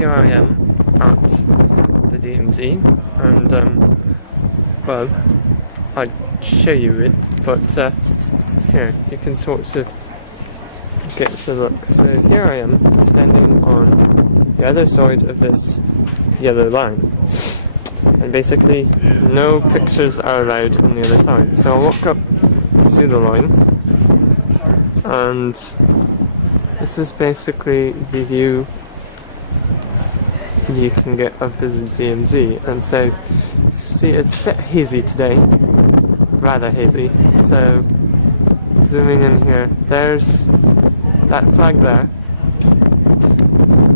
here I am at the DMZ, and well, I'd show you it, but here you can sort of get a look. So here I am standing on the other side of this yellow line, and basically no pictures are allowed on the other side. So I'll walk up to the line, and this is basically the view you can get of this DMZ. And so, see, it's a bit hazy today, rather hazy. So, zooming in here, there's that flag there.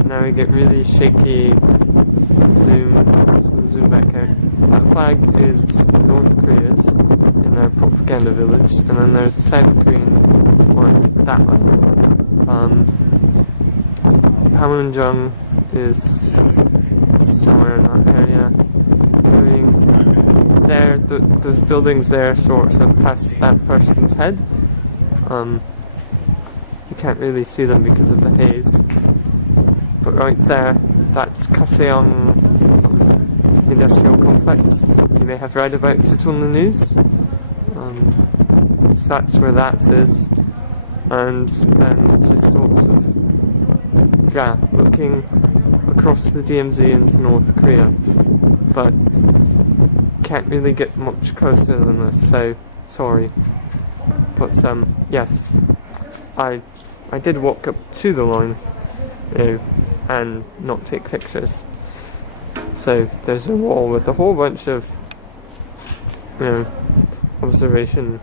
Now we get really shaky zoom back out. That flag is North Korea's in their propaganda village, and then there's a South Korean on that one. Kijong-dong is somewhere in that area. Going there, those buildings there sort of past that person's head. You can't really see them because of the haze. But right there, that's Kijong Industrial Complex. You may have read about it on the news. So that's where that is. And then just sort of, yeah, looking across the DMZ into North Korea. But can't really get much closer than this, so sorry. But yes, I did walk up to the line, and not take pictures. So there's a wall with a whole bunch of, observation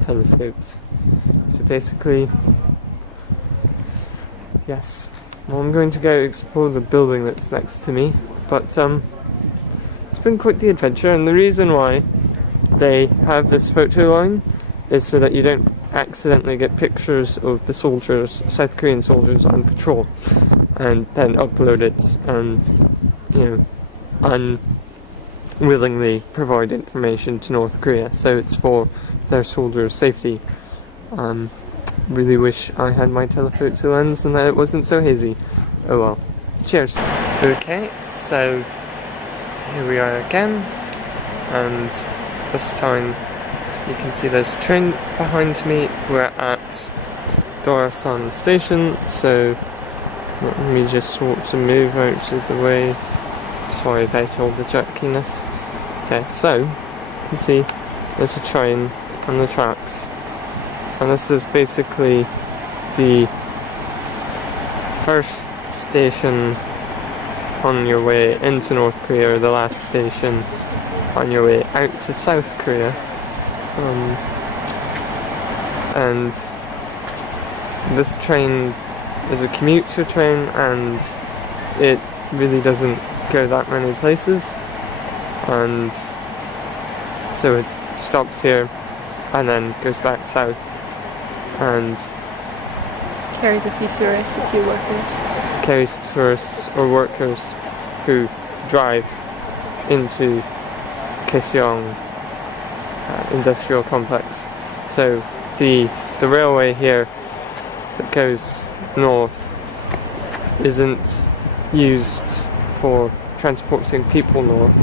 telescopes. So basically, yes. Well, I'm going to go explore the building that's next to me, but it's been quite the adventure, and the reason why they have this photo line is so that you don't accidentally get pictures of the soldiers, South Korean soldiers on patrol, and then upload it and, unwillingly provide information to North Korea. So it's for their soldiers' safety. Really wish I had my telephoto lens and that it wasn't so hazy. Oh well. Cheers. Okay, so here we are again, and this time you can see there's a train behind me. We're at Direlda station, so let me just sort to move out of the way. Sorry about all the jerkiness. Okay, so you can see there's a train on the tracks, and this is basically the first station on your way into North Korea, or the last station on your way out to South Korea. And this train is a commuter train, and it really doesn't go that many places, and so it stops here and then goes back south and carries a few tourists, a few workers. Carries tourists or workers who drive into Kijong Industrial Complex. So the railway here that goes north isn't used for transporting people north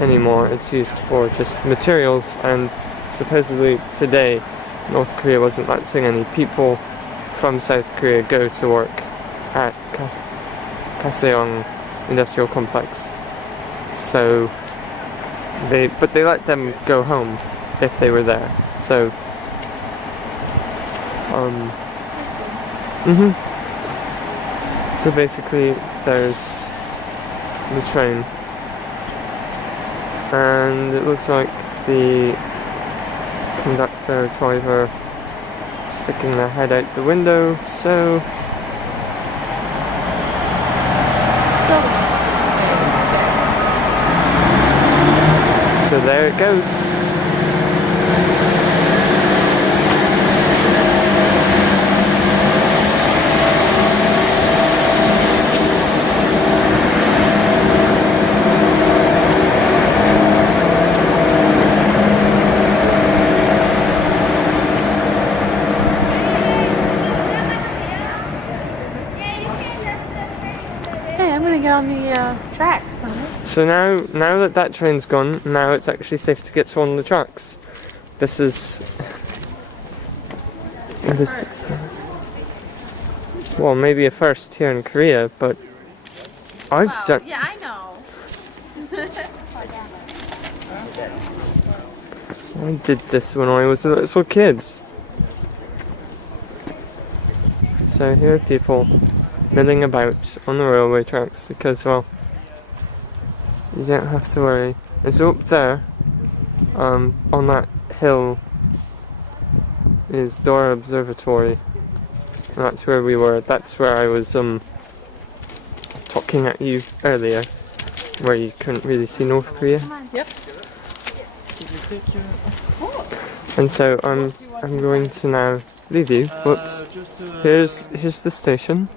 anymore. It's used for just materials, and supposedly today North Korea wasn't letting any people from South Korea go to work at Kijong Industrial Complex. So they let them go home if they were there. So so basically there's the train, and it looks like the conductor, driver sticking their head out the window, so there it goes. get on the tracks, Thomas. So now that that train's gone, now it's actually safe to get to one of the tracks. This is well, maybe a first here in Korea, but I've done. Yeah, I know. I did this when I was a little kid. So here are people milling about on the railway tracks because, well, you don't have to worry. It's up there, on that hill is Dora Observatory. And that's where we were. That's where I was talking at you earlier, where you couldn't really see North Korea. Yep. And so I'm going to now leave you, but here's the station.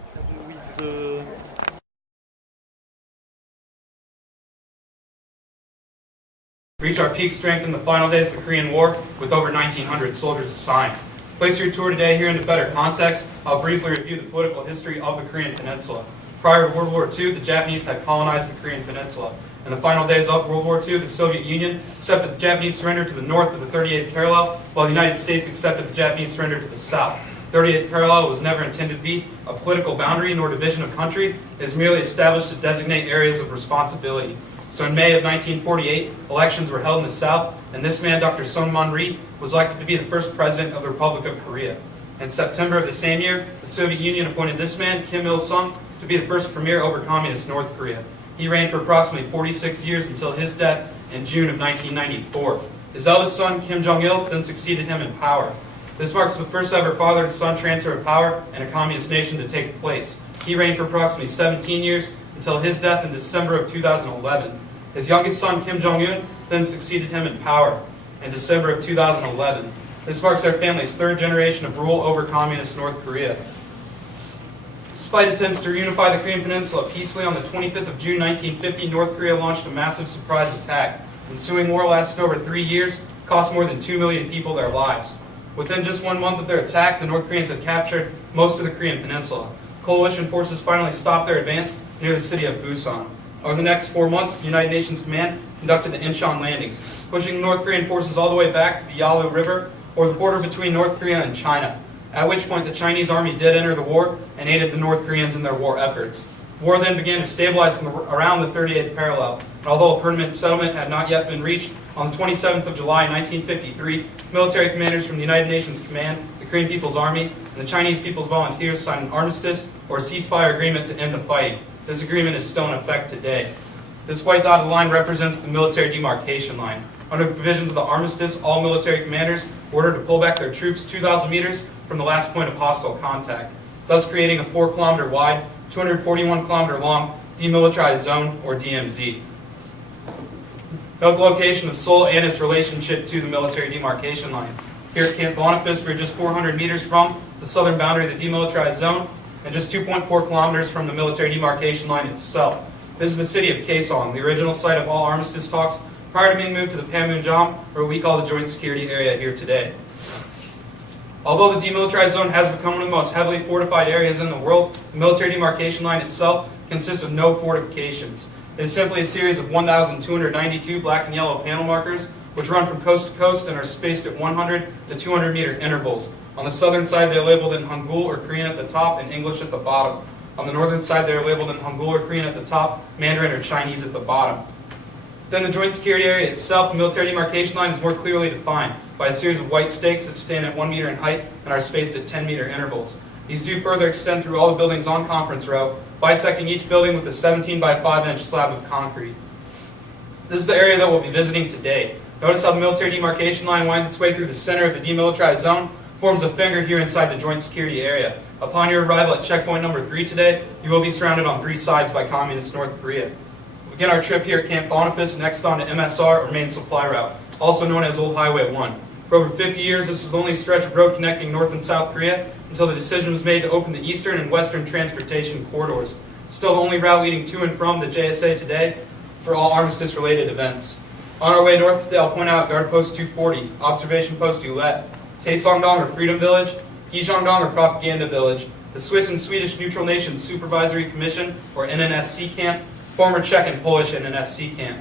Reach our peak strength in the final days of the Korean War with over 1,900 soldiers assigned. To place your tour today here into better context, I'll briefly review the political history of the Korean Peninsula. Prior to World War II, the Japanese had colonized the Korean Peninsula. In the final days of World War II, the Soviet Union accepted the Japanese surrender to the north of the 38th parallel, while the United States accepted the Japanese surrender to the south. 38th parallel was never intended to be a political boundary nor division of country. It is merely established to designate areas of responsibility. So in May of 1948, elections were held in the South, and this man, Dr. Son Man-ri, was elected to be the first president of the Republic of Korea. In September of the same year, the Soviet Union appointed this man, Kim Il-sung, to be the first premier over communist North Korea. He reigned for approximately 46 years until his death in June of 1994. His eldest son, Kim Jong-il, then succeeded him in power. This marks the first ever father-to-son transfer of power in a communist nation to take place. He reigned for approximately 17 years until his death in December of 2011. His youngest son, Kim Jong-un, then succeeded him in power in December of 2011. This marks their family's third generation of rule over communist North Korea. Despite attempts to reunify the Korean Peninsula peacefully, on the 25th of June 1950, North Korea launched a massive surprise attack. The ensuing war lasted over 3 years, cost more than 2 million people their lives. Within just 1 month of their attack, the North Koreans had captured most of the Korean Peninsula. Coalition forces finally stopped their advance near the city of Busan. Over the next 4 months, the United Nations Command conducted the Incheon landings, pushing North Korean forces all the way back to the Yalu River, or the border between North Korea and China, at which point the Chinese army did enter the war and aided the North Koreans in their war efforts. War then began to stabilize around the 38th parallel, and although a permanent settlement had not yet been reached, on the 27th of July 1953, military commanders from the United Nations Command, the Korean People's Army, and the Chinese People's Volunteers signed an armistice or ceasefire agreement to end the fighting. This agreement is still in effect today. This white dotted line represents the military demarcation line. Under the provisions of the armistice, all military commanders were ordered to pull back their troops 2,000 meters from the last point of hostile contact, thus creating a 4-kilometer wide, 241-kilometer long Demilitarized Zone, or DMZ. Note the location of Seoul and its relationship to the military demarcation line. Here at Camp Boniface, we're just 400 meters from the southern boundary of the Demilitarized Zone, and just 2.4 kilometers from the military demarcation line itself. This is the city of Kaesong, the original site of all armistice talks prior to being moved to the Panmunjom, or what we call the Joint Security Area here today. Although the Demilitarized Zone has become one of the most heavily fortified areas in the world, the military demarcation line itself consists of no fortifications. It is simply a series of 1,292 black and yellow panel markers, which run from coast to coast and are spaced at 100 to 200 meter intervals. On the southern side, they are labeled in Hangul or Korean at the top and English at the bottom. On the northern side, they are labeled in Hangul or Korean at the top, Mandarin or Chinese at the bottom. Within the Joint Security Area itself, the military demarcation line is more clearly defined by a series of white stakes that stand at 1 meter in height and are spaced at 10 meter intervals. These do further extend through all the buildings on Conference Row, bisecting each building with a 17 by 5 inch slab of concrete. This is the area that we'll be visiting today. Notice how the military demarcation line winds its way through the center of the Demilitarized Zone, forms a finger here inside the Joint Security Area. Upon your arrival at checkpoint number 3 today, you will be surrounded on 3 sides by communist North Korea. We'll begin our trip here at Camp Boniface, next on to MSR, or Main Supply Route, also known as Old Highway 1. For over 50 years, this was the only stretch of road connecting North and South Korea until the decision was made to open the eastern and western transportation corridors. Still the only route leading to and from the JSA today for all armistice-related events. On our way north today, I'll point out Guard Post 240, Observation Post Oulet, Taesongdong or Freedom Village, Kijong-dong or Propaganda Village, the Swiss and Swedish Neutral Nations Supervisory Commission, or NNSC camp, former Czech and Polish NNSC camp.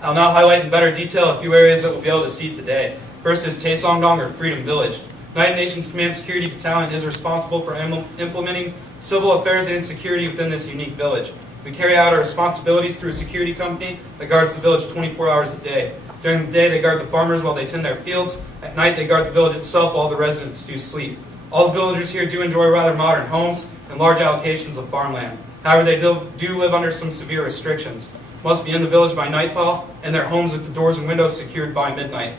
I'll now highlight in better detail a few areas that we'll be able to see today. First is Kijong-dong, or Freedom Village. United Nations Command Security Battalion is responsible for implementing civil affairs and security within this unique village. We carry out our responsibilities through a security company that guards the village 24 hours a day. During the day, they guard the farmers while they tend their fields. At night, they guard the village itself while the residents do sleep. All the villagers here do enjoy rather modern homes and large allocations of farmland. However, they do live under some severe restrictions. Must be in the village by nightfall, and their homes with the doors and windows secured by midnight.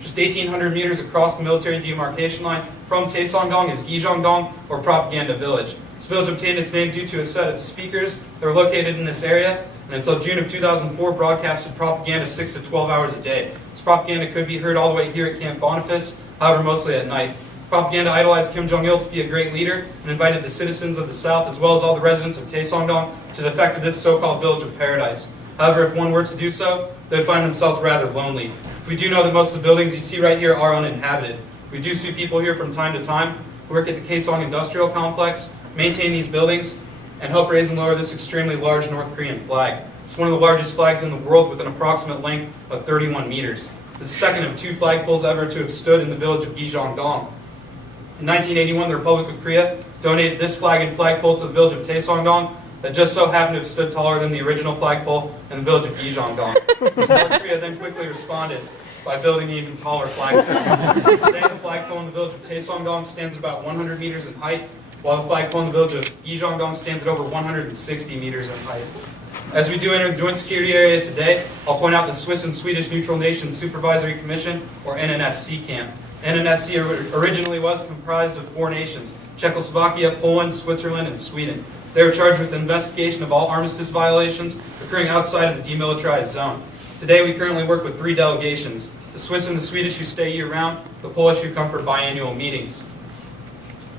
Just 1,800 meters across the military demarcation line from Kijong-dong is Kijong-dong, or Propaganda Village. This village obtained its name due to a set of speakers that were located in this area, and until June of 2004 broadcasted propaganda 6 to 12 hours a day. This propaganda could be heard all the way here at Camp Boniface, however mostly at night. Propaganda idolized Kim Jong-il to be a great leader and invited the citizens of the South, as well as all the residents of Kijong-dong, to defect to this so-called village of paradise. However, if one were to do so, they would find themselves rather lonely. We do know that most of the buildings you see right here are uninhabited. We do see people here from time to time who work at the Kaesong Industrial Complex, maintain these buildings, and help raise and lower this extremely large North Korean flag. It's one of the largest flags in the world with an approximate length of 31 meters. The second of 2 flagpoles ever to have stood in the village of Kijong-dong. In 1981, the Republic of Korea donated this flag and flagpole to the village of Taesongdong that just so happened to have stood taller than the original flagpole in the village of Kijong-dong. North Korea then quickly responded by building an even taller flagpole. Today, the flagpole in the village of Taesongdong stands at about 100 meters in height, while the flagpole in the village of Kijong-dong stands at over 160 meters in height. As we do enter the Joint Security Area today, I'll point out the Swiss and Swedish Neutral Nations Supervisory Commission, or NNSC camp. NNSC originally was comprised of 4 nations: Czechoslovakia, Poland, Switzerland, and Sweden. They were charged with the investigation of all armistice violations occurring outside of the Demilitarized Zone. Today we currently work with 3 delegations: the Swiss and the Swedish who stay year-round, the Polish who come for biannual meetings.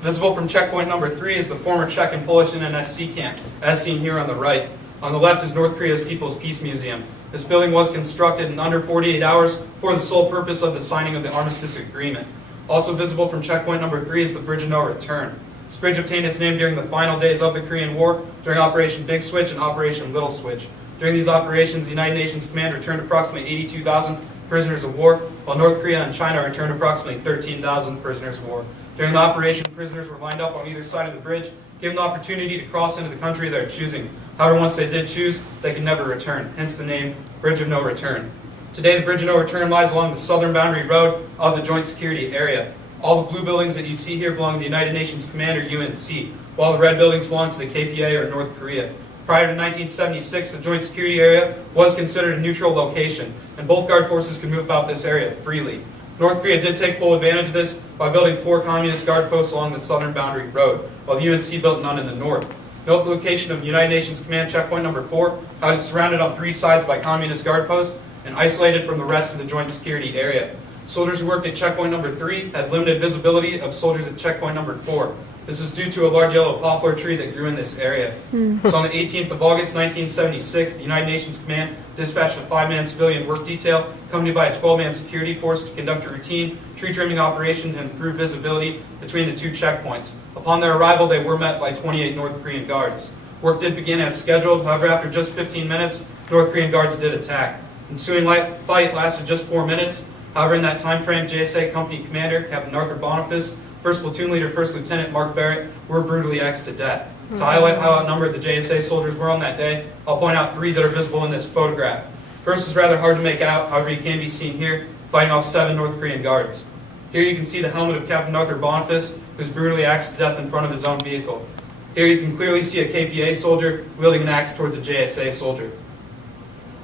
Visible from checkpoint number 3 is the former Czech and Polish NNSC camp, as seen here on the right. On the left is North Korea's People's Peace Museum. This building was constructed in under 48 hours for the sole purpose of the signing of the Armistice Agreement. Also visible from checkpoint number 3 is the Bridge of No Return. This bridge obtained its name during the final days of the Korean War, during Operation Big Switch and Operation Little Switch. During these operations, the United Nations Command returned approximately 82,000 prisoners of war, while North Korea and China returned approximately 13,000 prisoners of war. During the operation, prisoners were lined up on either side of the bridge, given the opportunity to cross into the country of their choosing. However, once they did choose, they could never return, hence the name Bridge of No Return. Today, the Bridge of No Return lies along the southern boundary road of the Joint Security Area. All the blue buildings that you see here belong to the United Nations Command, or UNC, while the red buildings belong to the KPA, or North Korea. Prior to 1976, the Joint Security Area was considered a neutral location, and both guard forces could move about this area freely. North Korea did take full advantage of this by building 4 communist guard posts along the southern boundary road, while the UNC built none in the north. Note the location of United Nations Command checkpoint number 4, how it is surrounded on 3 sides by communist guard posts and isolated from the rest of the Joint Security Area. Soldiers who worked at checkpoint number 3 had limited visibility of soldiers at checkpoint number 4. This is due to a large yellow poplar tree that grew in this area. So on the 18th of August 1976, the United Nations Command dispatched a 5-man civilian work detail accompanied by a 12-man security force to conduct a routine tree trimming operation to improve visibility between the 2 checkpoints. Upon their arrival, they were met by 28 North Korean guards. Work did begin as scheduled, however, after just 15 minutes, North Korean guards did attack. The ensuing fight lasted just 4 minutes. However, in that time frame, JSA Company Commander Captain Arthur Boniface, 1st Platoon Leader 1st Lieutenant Mark Barrett were brutally axed to death. To highlight how outnumbered the JSA soldiers were on that day, I'll point out 3 that are visible in this photograph. First is rather hard to make out, however he can be seen here, fighting off 7 North Korean guards. Here you can see the helmet of Captain Arthur Boniface, who was brutally axed to death in front of his own vehicle. Here you can clearly see a KPA soldier wielding an axe towards a JSA soldier.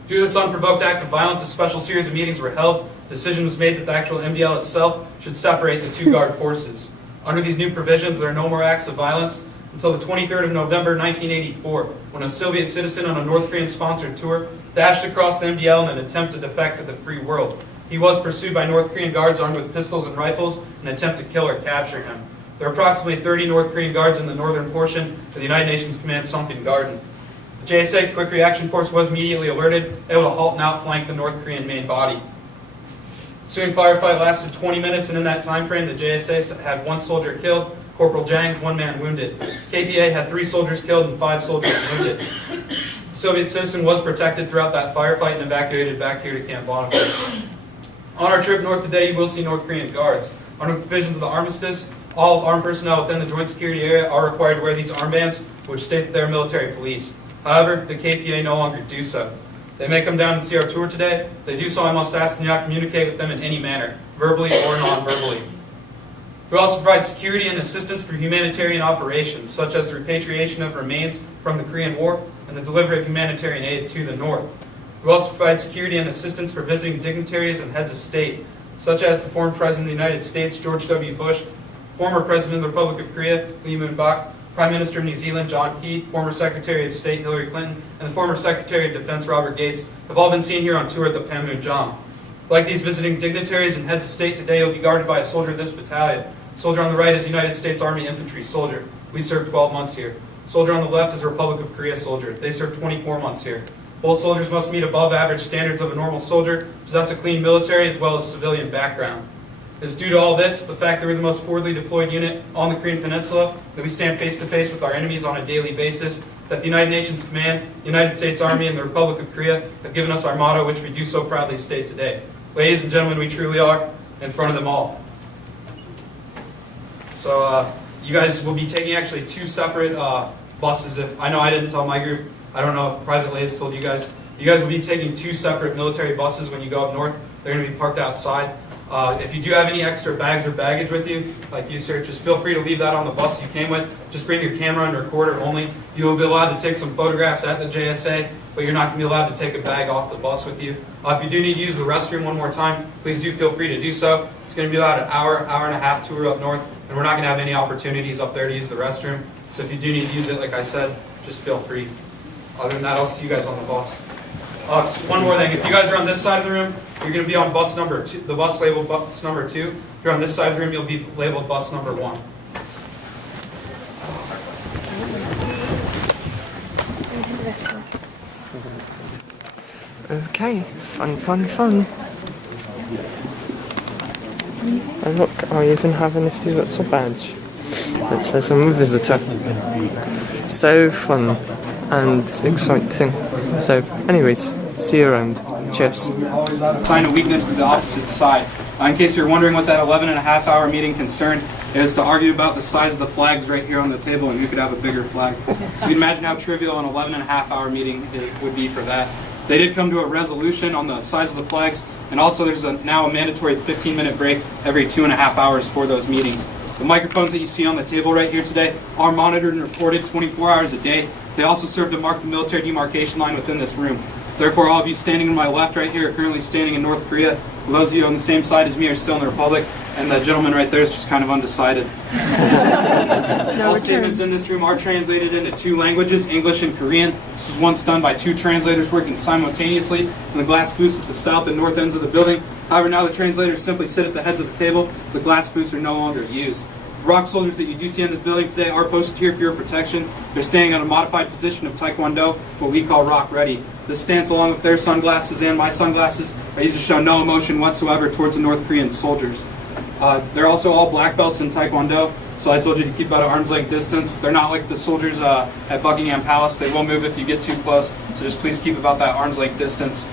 Due to this unprovoked act of violence, a special series of meetings were held. Decision was made that the actual MDL itself should separate the 2 guard forces. Under these new provisions, there are no more acts of violence until the 23rd of November 1984, when a Soviet citizen on a North Korean-sponsored tour dashed across the MDL in an attempt to defect to the free world. He was pursued by North Korean guards armed with pistols and rifles in an attempt to kill or capture him. There are approximately 30 North Korean guards in the northern portion of the United Nations Command Sunken Garden. The JSA Quick Reaction Force was immediately alerted, able to halt and outflank the North Korean main body. The ensuing firefight lasted 20 minutes, and in that time frame, the JSA had 1 soldier killed, Corporal Jang, 1 man wounded. KPA had 3 soldiers killed and 5 soldiers wounded. The Soviet citizen was protected throughout that firefight and evacuated back here to Camp Boniface. On our trip north today, you will see North Korean guards. Under the provisions of the armistice, all armed personnel within the joint security area are required to wear these armbands, which state that they are military police. However, the KPA no longer do so. They may come down and see our tour today. If they do so, I must ask them to not communicate with them in any manner, verbally or non-verbally. We also provide security and assistance for humanitarian operations, such as the repatriation of remains from the Korean War and the delivery of humanitarian aid to the north. We also provide security and assistance for visiting dignitaries and heads of state, such as the former President of the United States, George W. Bush, former President of the Republic of Korea, Lee Moon-bak, Prime Minister of New Zealand, John Key, former Secretary of State, Hillary Clinton, and the former Secretary of Defense, Robert Gates, have all been seen here on tour at the Panmunjom. Like these visiting dignitaries and heads of state today, you'll be guarded by a soldier of this battalion. Soldier on the right is a United States Army infantry soldier. We served 12 months here. Soldier on the left is a Republic of Korea soldier. They served 24 months here. Both soldiers must meet above average standards of a normal soldier, possess a clean military as well as civilian background. It is due to all this, the fact that we're the most forwardly deployed unit on the Korean Peninsula, that we stand face to face with our enemies on a daily basis, that the United Nations Command, the United States Army, and the Republic of Korea have given us our motto, which we do so proudly state today. Ladies and gentlemen, we truly are in front of them all. So you guys will be taking actually 2 separate buses. I know I didn't tell my group. I don't know if Private Lay's told you guys. You guys will be taking 2 separate military buses when you go up north. They're going to be parked outside. If you do have any extra bags or baggage with you, like you, sir, just feel free to leave that on the bus you came with. Just bring your camera and recorder only. You will be allowed to take some photographs at the JSA, but you're not going to be allowed to take a bag off the bus with you. If you do need to use the restroom one more time, please do feel free to do so. It's going to be about an hour and a half tour up north, and we're not going to have any opportunities up there to use the restroom. So if you do need to use it, like I said, just feel free. Other than that, I'll see you guys on the bus. One more thing. If you guys are on this side of the room, you're going to be on bus number 2, the bus labeled bus number 2. If you're on this side of the room, you'll be labeled bus number 1. Okay, fun. And look, I even have a nifty little badge that says I'm a visitor. So fun and exciting. So, anyways, see you around. Cheers. Sign a weakness to the opposite side. In case you're wondering what that 11.5-hour meeting concerned, it was to argue about the size of the flags right here on the table and who could have a bigger flag. So you can imagine how trivial an 11.5-hour meeting would be for that. They did come to a resolution on the size of the flags, and also there's now a mandatory 15-minute break every 2.5 hours for those meetings. The microphones that you see on the table right here today are monitored and recorded 24 hours a day. They also serve to mark the military demarcation line within this room. Therefore, all of you standing to my left right here are currently standing in North Korea. Those of you on the same side as me are still in the Republic, and the gentleman right there is just kind of undecided. All statements in this room are translated into 2 languages, English and Korean. This was once done by 2 translators working simultaneously in the glass booths at the south and north ends of the building. However, now the translators simply sit at the heads of the table. The glass booths are no longer used. The rock soldiers that you do see in this building today are posted here for your protection. They're standing in a modified position of Taekwondo, what we call rock ready. This stance, along with their sunglasses and my sunglasses, are used to show no emotion whatsoever towards the North Korean soldiers. They're also all black belts in Taekwondo, so I told you to keep at an arm's length distance. They're not like the soldiers at Buckingham Palace. They will move if you get too close, so just please keep about that arm's length distance.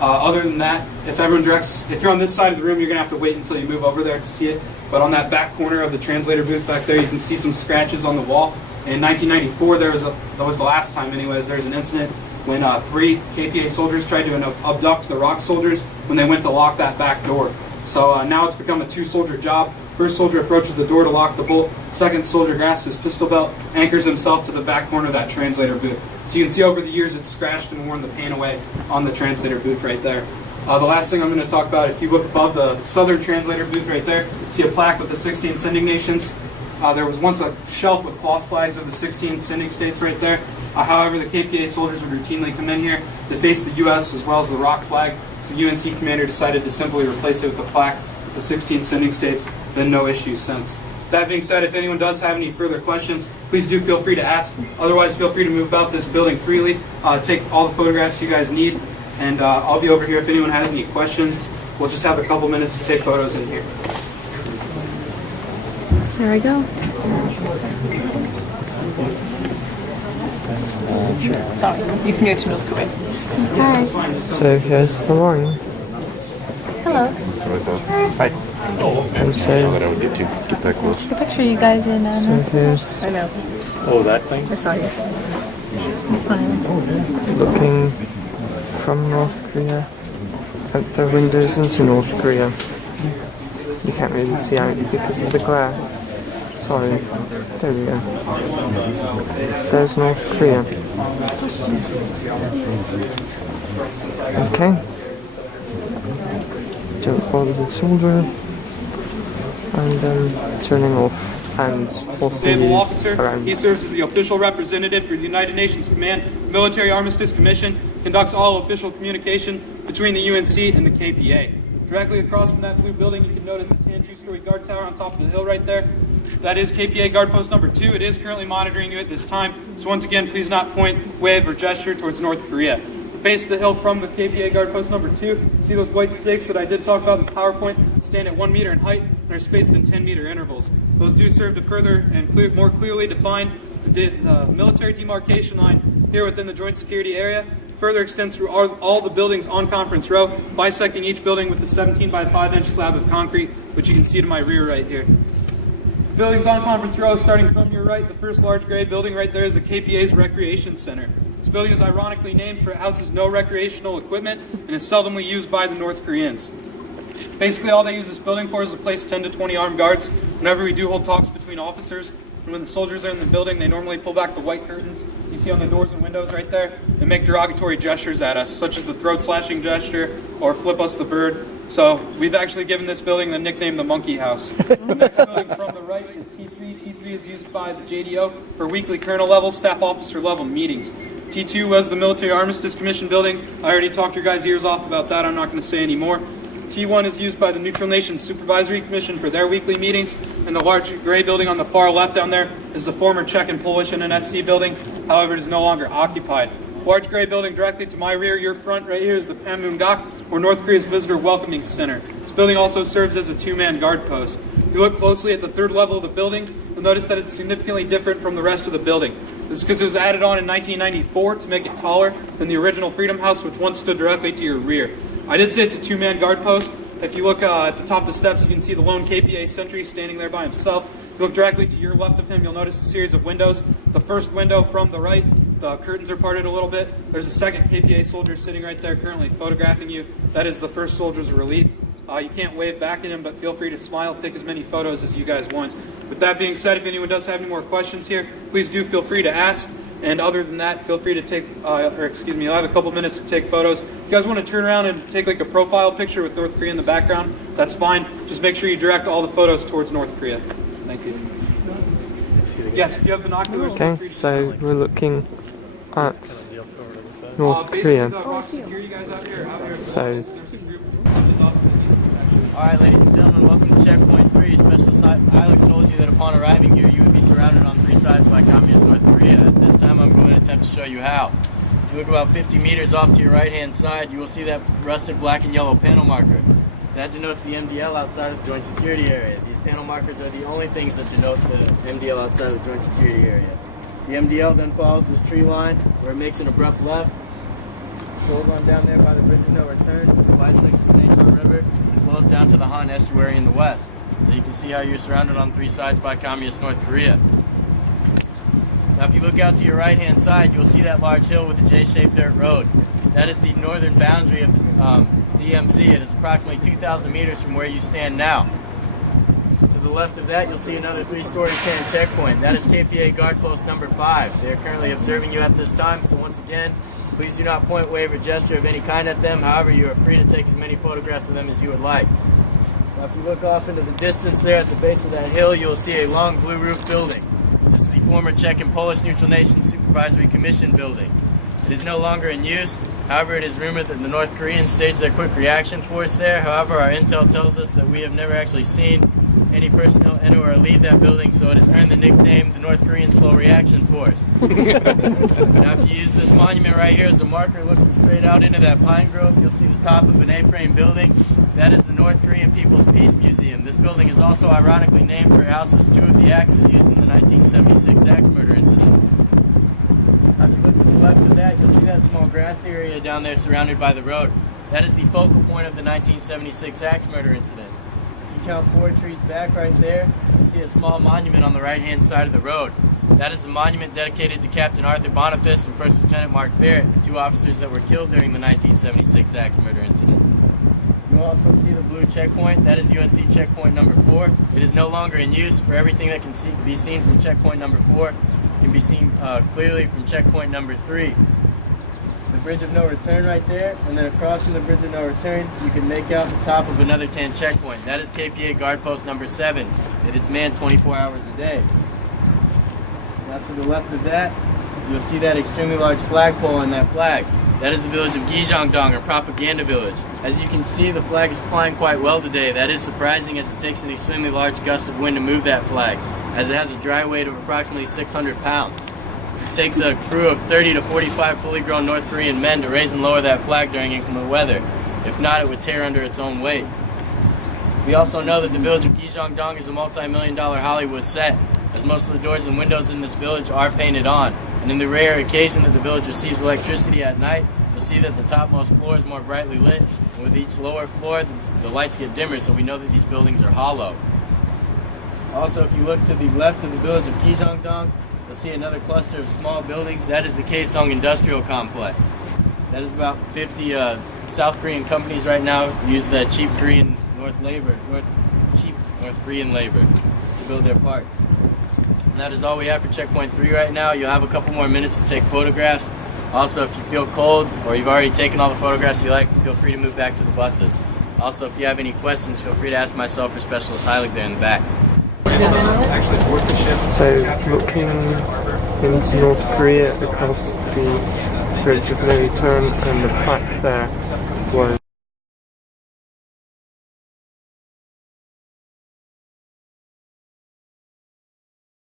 Other than that, if you're on this side of the room, you're going to have to wait until you move over there to see it. But on that back corner of the translator booth back there, you can see some scratches on the wall. In 1994, that was the last time anyways, there was an incident when 3 KPA soldiers tried to abduct the rock soldiers when they went to lock that back door. So now it's become a 2-soldier job. First soldier approaches the door to lock the bolt. Second soldier grasps his pistol belt, anchors himself to the back corner of that translator booth. So you can see over the years it's scratched and worn the paint away on the translator booth right there. The last thing I'm going to talk about, if you look above the southern translator booth right there, you see a plaque with the 16 sending nations. There was once a shelf with cloth flags of the 16 sending states right there. However, the KPA soldiers would routinely come in here to face the U.S. as well as the ROC flag. So the UNC commander decided to simply replace it with the plaque with the 16 sending states. Been no issues since. That being said, if anyone does have any further questions, please do feel free to ask. Otherwise, feel free to move about this building freely. Take all the photographs you guys need. And I'll be over here if anyone has any questions. We'll just have a couple minutes to take photos in here. There I go. Sorry, you can go to North Korea. Hi. So here's the line. Hello. Hi. And so, But I would need to get that close. I picture you guys in. so here's I know. Oh, that thing? I saw you. It's fine. looking from North Korea at the windows into North Korea. You can't really see out because of the glare. Sorry. There we go. There's North Korea. Okay. Don't follow the soldier. And turning off. And we'll see Naval you officer. around. He serves as the official representative for the United Nations Command Military Armistice Commission, conducts all official communication between the UNC and the KPA. Directly across from that blue building, you can notice a tan two-story guard tower on top of the hill right there. That is KPA guard post number 2. It is currently monitoring you at this time. So once again, please not point, wave, or gesture towards North Korea. The base of the hill from the KPA guard post number 2, see those white stakes that I did talk about in the PowerPoint, stand at 1 meter in height and are spaced in 10-meter intervals. Those do serve to further and more clearly define the military demarcation line here within the Joint Security Area. Further extends through all the buildings on Conference Row, bisecting each building with the 17 by 5-inch slab of concrete, which you can see to my rear right here. The buildings on Conference Row, starting from your right, the first large gray building right there is the KPA's Recreation Center. This building is ironically named for it houses no recreational equipment and is seldomly used by the North Koreans. Basically, all they use this building for is to place 10 to 20 armed guards. Whenever we do hold talks between officers, and when the soldiers are in the building, they normally pull back the white curtains you see on the doors and windows right there and make derogatory gestures at us, such as the throat-slashing gesture or flip us the bird. So we've actually given this building the nickname the Monkey House. The next building from the right is T3. T3 is used by the JDO for weekly colonel level, staff officer level meetings. T2 was the Military Armistice Commission building. I already talked your guys' ears off about that. I'm not going to say any more. T1 is used by the Neutral Nations Supervisory Commission for their weekly meetings, and the large gray building on the far left down there is the former Czech and Polish and NSC building. However, it is no longer occupied. Large gray building directly to my rear, your front right here is the Panmunjom, or North Korea's Visitor Welcoming Center. This building also serves as a 2-man guard post. If you look closely at the third level of the building, you'll notice that it's significantly different from the rest of the building. This is because it was added on in 1994 to make it taller than the original Freedom House, which once stood directly to your rear. I did say it's a 2-man guard post. If you look at the top of the steps, you can see the lone KPA sentry standing there by himself. If you look directly to your left of him, you'll notice a series of windows. The first window from the right, the curtains are parted a little bit. There's a second KPA soldier sitting right there currently photographing you. That is the first soldier's relief. You can't wave back at him, but feel free to smile, take as many photos as you guys want. With that being said, if anyone does have any more questions here, please do feel free to ask. And other than that, feel free to take, I'll have a couple minutes to take photos. If you guys want to turn around and take like a profile picture with North Korea in the background, that's fine. Just make sure you direct all the photos towards North Korea. Thank you. Yes, if you have binoculars. Okay, so we're looking at North Korea. So, Alright, ladies and gentlemen, welcome to Checkpoint 3. Special pilot told you that upon arriving here, you would be surrounded on 3 sides by Communist North Korea. At this time, I'm going to attempt to show you how. If you look about 50 meters off to your right-hand side, you will see that rusted black and yellow panel marker. That denotes the MDL outside of the Joint Security Area. These panel markers are the only things that denote the MDL outside of the Joint Security Area. The MDL then follows this tree line, where it makes an abrupt left, goes on down there by the bridge of no return, bisects the St. John River, and flows down to the Han Estuary in the west. So you can see how you're surrounded on 3 sides by Communist North Korea. Now if you look out to your right-hand side, you'll see that large hill with the J-shaped dirt road. That is the northern boundary of the DMZ. It is approximately 2,000 meters from where you stand now. To the left of that, you'll see another 3-story tan checkpoint. That is KPA guard post number 5. They are currently observing you at this time, so once again, please do not point, wave, or gesture of any kind at them. However, you are free to take as many photographs of them as you would like. Now, if you look off into the distance there at the base of that hill, you'll see a long blue roof building. This is the former Czech and Polish Neutral Nations Supervisory Commission building. It is no longer in use. However, it is rumored that the North Koreans staged their quick reaction force there. However, our intel tells us that we have never actually seen any personnel enter or leave that building, so it has earned the nickname the North Korean Slow Reaction Force. Now, if you use this monument right here as a marker looking straight out into that pine grove, you'll see the top of an A-frame building. That is the North Korean People's Peace Museum. This building is also ironically named for it houses 2 of the axes used in the 1976 axe murder incident. Now, if you look to the left of that, you'll see that small grass area down there surrounded by the road. That is the focal point of the 1976 axe murder incident. If you count 4 trees back right there, you'll see a small monument on the right-hand side of the road. That is the monument dedicated to Captain Arthur Boniface and First Lieutenant Mark Barrett, 2 officers that were killed during the 1976 axe murder incident. You'll also see the blue checkpoint. That is UNC checkpoint number 4. It is no longer in use. For everything that can be seen from checkpoint number 4 can be seen clearly from checkpoint number 3. The bridge of no return right there, and then across from the bridge of no return, you can make out the top of another tan checkpoint. That is KPA guard post number 7. It is manned 24 hours a day. Now to the left of that, you'll see that extremely large flagpole on that flag. That is the village of Kijong-dong, or propaganda village. As you can see, the flag is flying quite well today. That is surprising, as it takes an extremely large gust of wind to move that flag, as it has a dry weight of approximately 600 pounds. It takes a crew of 30 to 45 fully grown North Korean men to raise and lower that flag during inclement weather. If not, it would tear under its own weight. We also know that the village of Kijong-dong is a multi-million-dollar Hollywood set, as most of the doors and windows in this village are painted on. And in the rare occasion that the village receives electricity at night, you'll see that the topmost floor is more brightly lit, and with each lower floor, the lights get dimmer, so we know that these buildings are hollow. Also, if you look to the left of the village of Kijong-dong, you'll see another cluster of small buildings. That is the Kaesong Industrial Complex. That is about 50 South Korean companies right now use that cheap North Korean labor to build their parts. And that is all we have for checkpoint 3 right now. You'll have a couple more minutes to take photographs. Also, if you feel cold or you've already taken all the photographs you like, feel free to move back to the buses. Also, if you have any questions, feel free to ask myself or Specialist Heilig there in the back. So, looking into North Korea across the bridge of no return, and the plaque there was